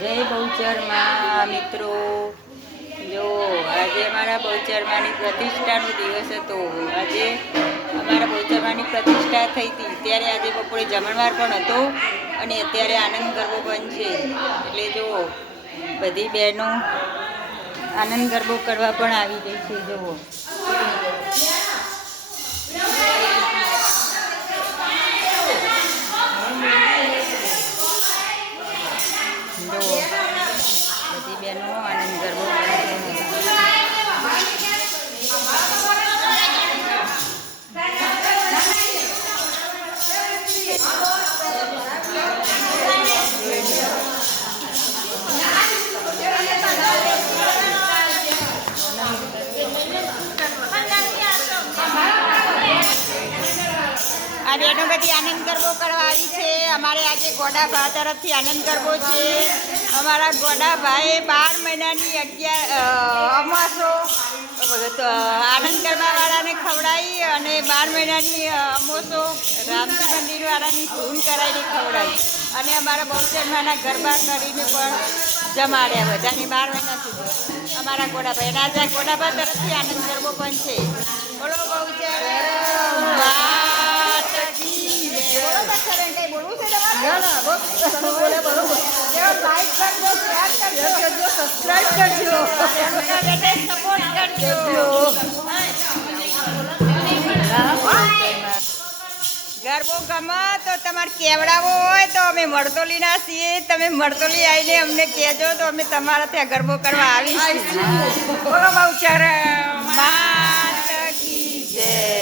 જય બહુચરમાં મિત્રો, જો આજે અમારા બહુચરમાની પ્રતિષ્ઠાનો દિવસ હતો. આજે અમારા બહુચરમાની પ્રતિષ્ઠા થઈ હતી, ત્યારે આજે બપોરે જમણવાર પણ હતો અને અત્યારે આનંદ ગરબો પણ છે. એટલે જો બધી બહેનો આનંદ ગરબો કરવા પણ આવી ગઈ છે. જુઓ બધી બહેનો આનંદ ગરબો આ બહેનો બધી આનંદ ગરબો કરવા આવી છે. અમારે આજે ગોડાભા તરફથી આનંદ ગરબો છે. અમારા ગોડાભાઈએ 12 મહિનાની અમાસો આનંદ ગરબાવાળાને ખવડાવી અને 12 મહિનાની અમોસો રામજી મંદિરવાળાની ધૂન કરાવીને ખવડાવી અને અમારા બહુચરમાના ગરબા કરીને પણ જમાડ્યા બધાને 12 મહિના સુધી અમારા ગોડાભાઈ. અને આજે ગોડાભા તરફથી આનંદ ગરબો પણ છે. બોલો બહુચર ગરબો ગમે તો તમારે કેવડાવો હોય તો અમે મરતોલીના છીએ. તમે મરતોલી આવીને અમને કહેજો તો અમે તમારા ત્યાં ગરબો કરવા આવીશું. બોલો બહુચર માત કી જય.